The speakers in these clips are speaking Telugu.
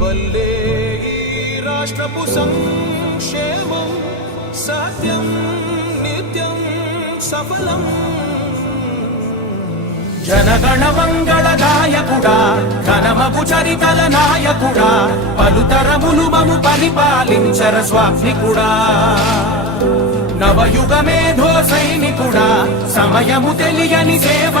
వల్లే ఈ రాష్ట్రపు సంక్షేమం సత్యం నిత్యం సఫలం. జనగణ మంగళదాయకుడా ఘనమగు చరితల నాయకుడా పలుతరములు మము పరిపాలించర స్వామికుడా నవయుగ మేధో సైనికుడా సమయము తెలియని సేవ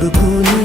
Được!